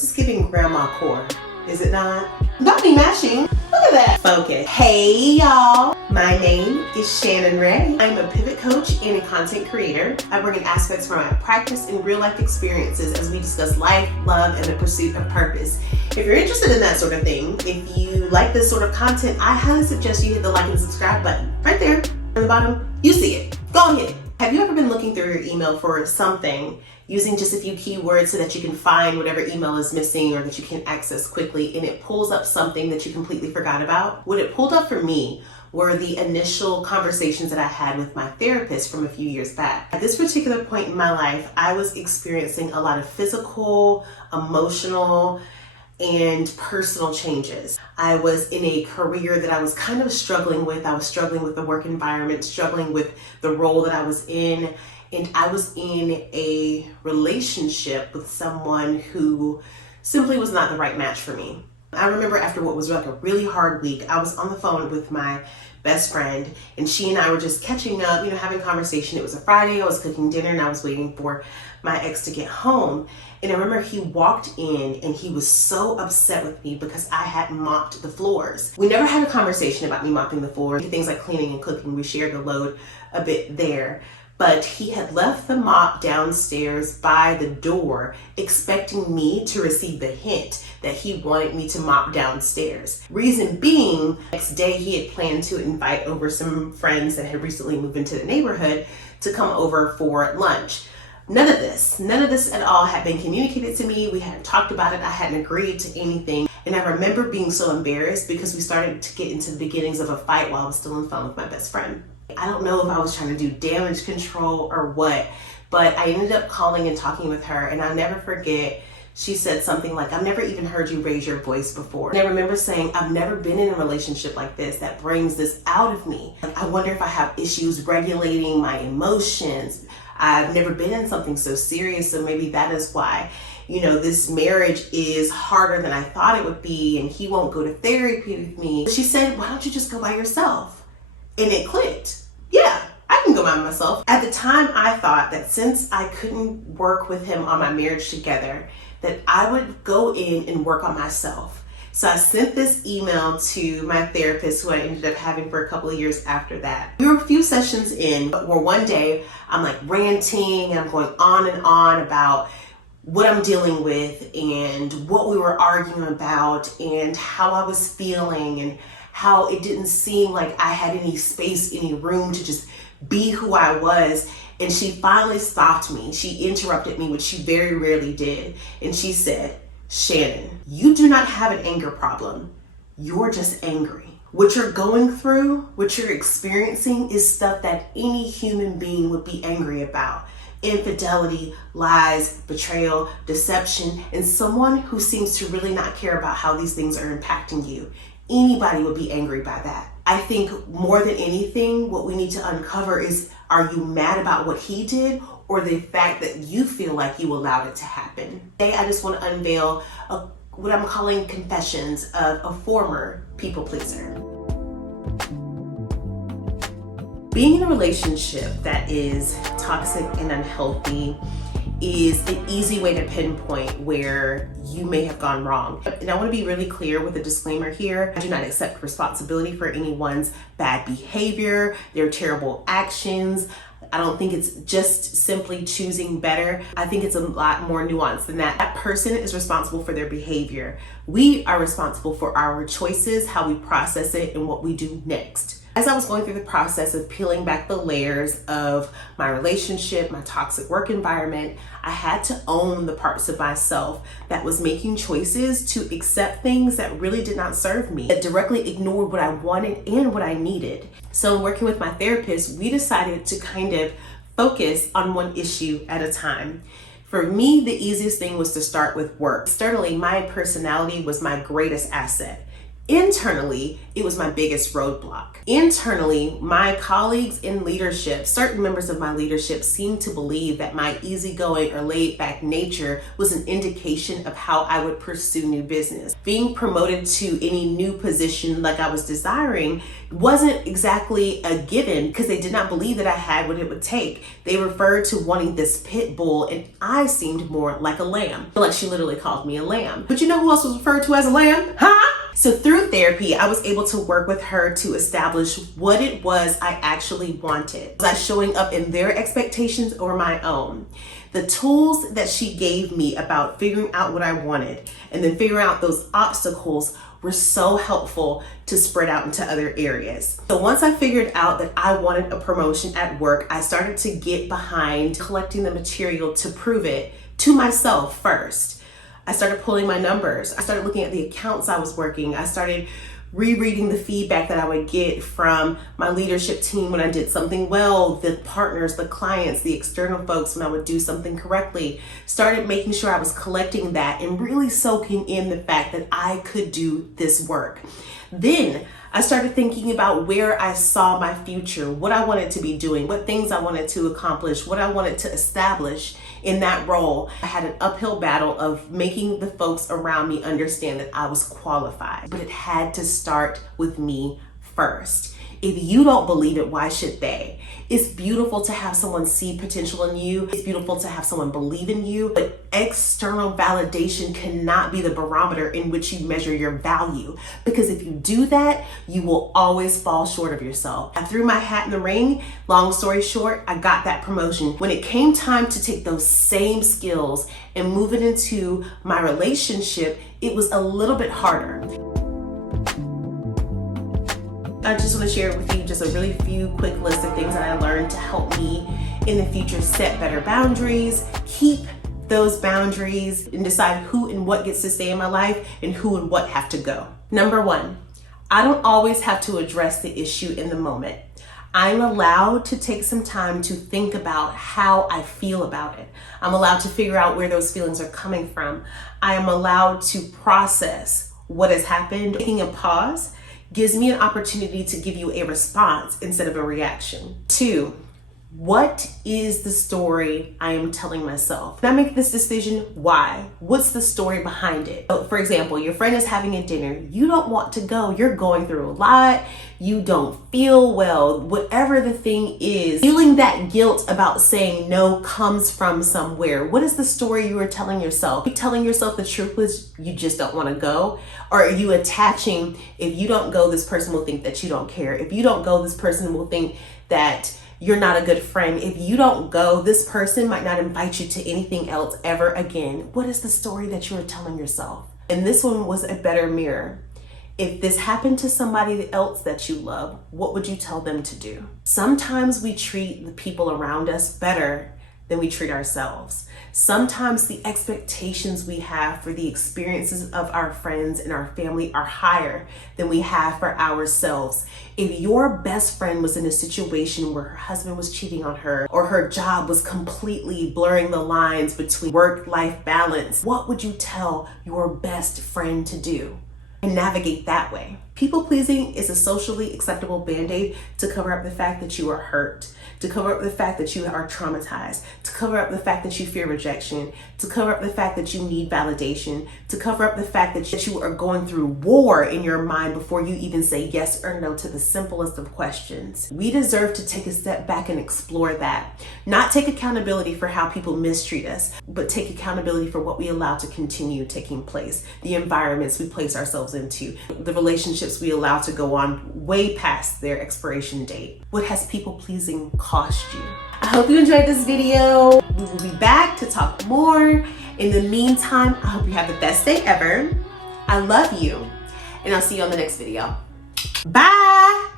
This is giving grandma core, is it not? Don't be mashing. Look at that. Focus. Hey y'all. My name is Shannon Ray. I'm a pivot coach and a content creator. I bring in aspects from my practice and real life experiences as we discuss life, love, and the pursuit of purpose. If you're interested in that sort of thing, if you like this sort of content, I highly suggest you hit the like and subscribe button right there on the bottom. You see it. Go ahead. Have you ever been looking through your email for something using just a few keywords so that you can find whatever email is missing or that you can access quickly, and it pulls up something that you completely forgot about? What it pulled up for me were the initial conversations that I had with my therapist from a few years back. At this particular point in my life, I was experiencing a lot of physical, emotional, and personal changes. I was in a career that I was kind of struggling with. I was struggling with the work environment, struggling with the role that I was in, and I was in a relationship with someone who simply was not the right match for me. I remember after what was like a really hard week, I was on the phone with my best friend, and she and I were just catching up, having conversation. It was a Friday, I was cooking dinner, and I was waiting for my ex to get home. And I remember he walked in and he was so upset with me because I had mopped the floors. We never had a conversation about me mopping the floors. Things like cleaning and cooking, we shared the load a bit there. But he had left the mop downstairs by the door, expecting me to receive the hint that he wanted me to mop downstairs. Reason being, next day he had planned to invite over some friends that had recently moved into the neighborhood to come over for lunch. None of this at all had been communicated to me. We hadn't talked about it. I hadn't agreed to anything. And I remember being so embarrassed because we started to get into the beginnings of a fight while I was still on the phone with my best friend. I don't know if I was trying to do damage control or what, but I ended up calling and talking with her, and I'll never forget, she said something like, "I've never even heard you raise your voice before." And I remember saying, "I've never been in a relationship like this that brings this out of me. I wonder if I have issues regulating my emotions. I've never been in something so serious, so maybe that is why, this marriage is harder than I thought it would be, and he won't go to therapy with me." She said, "Why don't you just go by yourself?" And it clicked. Yeah, I can go by myself. At the time, I thought that since I couldn't work with him on my marriage together, that I would go in and work on myself. So I sent this email to my therapist, who I ended up having for a couple of years after that. We were a few sessions in, where one day I'm like ranting and I'm going on and on about what I'm dealing with and what we were arguing about and how I was feeling and how it didn't seem like I had any space, any room to just be who I was. And she finally stopped me. She interrupted me, which she very rarely did. And she said, "Shannon, you do not have an anger problem. You're just angry. What you're going through, what you're experiencing is stuff that any human being would be angry about. Infidelity, lies, betrayal, deception, and someone who seems to really not care about how these things are impacting you. Anybody would be angry by that. I think more than anything, what we need to uncover is, are you mad about what he did or the fact that you feel like you allowed it to happen?" Today, I just want to unveil what I'm calling confessions of a former people pleaser. Being in a relationship that is toxic and unhealthy is an easy way to pinpoint where you may have gone wrong. And I want to be really clear with a disclaimer here. I do not accept responsibility for anyone's bad behavior, their terrible actions. I don't think it's just simply choosing better. I think it's a lot more nuanced than that. That person is responsible for their behavior. We are responsible for our choices, how we process it, and what we do next. As I was going through the process of peeling back the layers of my relationship, my toxic work environment, I had to own the parts of myself that was making choices to accept things that really did not serve me, that directly ignored what I wanted and what I needed. So in working with my therapist, we decided to kind of focus on one issue at a time. For me, the easiest thing was to start with work. Certainly, my personality was my greatest asset. Internally, it was my biggest roadblock. Internally, my colleagues in leadership, certain members of my leadership seemed to believe that my easygoing or laid back nature was an indication of how I would pursue new business. Being promoted to any new position like I was desiring wasn't exactly a given because they did not believe that I had what it would take. They referred to wanting this pit bull and I seemed more like a lamb. Like she literally called me a lamb. But you know who else was referred to as a lamb? Huh? So through therapy, I was able to work with her to establish what it was I actually wanted. Was I showing up in their expectations or my own? The tools that she gave me about figuring out what I wanted and then figuring out those obstacles were so helpful to spread out into other areas. So once I figured out that I wanted a promotion at work, I started to get behind collecting the material to prove it to myself first. I started pulling my numbers. I started looking at the accounts I was working. I started rereading the feedback that I would get from my leadership team when I did something well, the partners, the clients, the external folks when I would do something correctly. Started making sure I was collecting that and really soaking in the fact that I could do this work. Then I started thinking about where I saw my future, what I wanted to be doing, what things I wanted to accomplish, what I wanted to establish in that role. I had an uphill battle of making the folks around me understand that I was qualified, but it had to start with me first. If you don't believe it, why should they? It's beautiful to have someone see potential in you. It's beautiful to have someone believe in you, but external validation cannot be the barometer in which you measure your value. Because if you do that, you will always fall short of yourself. I threw my hat in the ring. Long story short, I got that promotion. When it came time to take those same skills and move it into my relationship, it was a little bit harder. I just want to share with you just a really few quick list of things that I learned to help me in the future set better boundaries, keep those boundaries, and decide who and what gets to stay in my life and who and what have to go. Number one, I don't always have to address the issue in the moment. I'm allowed to take some time to think about how I feel about it. I'm allowed to figure out where those feelings are coming from. I am allowed to process what has happened. Taking a pause gives me an opportunity to give you a response instead of a reaction. 2, what is the story I am telling myself? When I make this decision, why? What's the story behind it? So for example, your friend is having a dinner. You don't want to go. You're going through a lot. You don't feel well. Whatever the thing is, feeling that guilt about saying no comes from somewhere. What is the story you are telling yourself? Are you telling yourself the truth was you just don't want to go? Or are you attaching, if you don't go, this person will think that you don't care. If you don't go, this person will think that you're not a good friend. If you don't go, this person might not invite you to anything else ever again. What is the story that you are telling yourself? And this one was a better mirror. If this happened to somebody else that you love, what would you tell them to do? Sometimes we treat the people around us better than we treat ourselves. Sometimes the expectations we have for the experiences of our friends and our family are higher than we have for ourselves. If your best friend was in a situation where her husband was cheating on her or her job was completely blurring the lines between work-life balance, what would you tell your best friend to do? And navigate that way. People pleasing is a socially acceptable band-aid to cover up the fact that you are hurt, to cover up the fact that you are traumatized, to cover up the fact that you fear rejection, to cover up the fact that you need validation, to cover up the fact that you are going through war in your mind before you even say yes or no to the simplest of questions. We deserve to take a step back and explore that. Not take accountability for how people mistreat us, but take accountability for what we allow to continue taking place, the environments we place ourselves into, the relationships we allow to go on way past their expiration date. What has people pleasing cost you? I hope you enjoyed this video. We will be back to talk more. In the meantime, I hope you have the best day ever. I love you, and I'll see you on the next video. Bye.